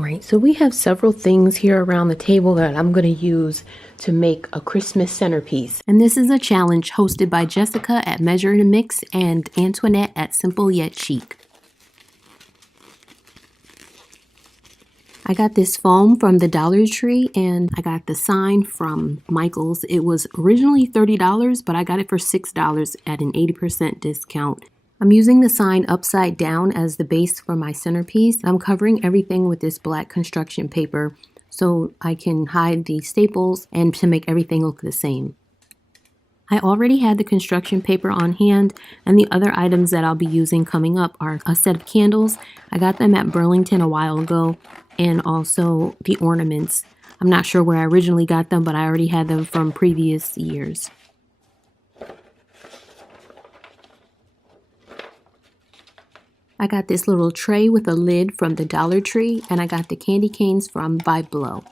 Alright, so we have several things here around the table that I'm going to use to make a Christmas centerpiece. And this is a challenge hosted by Jessica at Measure and Mix and Antoinette at Simple Yet Chic. I got this foam from the Dollar Tree and I got the sign from Michael's. It was originally $30, but I got it for $6 at an 80% discount. I'm using the sign upside down as the base for my centerpiece. I'm covering everything with this black construction paper so I can hide the staples and to make everything look the same. I already had the construction paper on hand, and the other items that I'll be using coming up are a set of candles. I got them at Burlington a while ago, and also the ornaments. I'm not sure where I originally got them, but I already had them from previous years. I got this little tray with a lid from the Dollar Tree, and I got the candy canes from Five Below.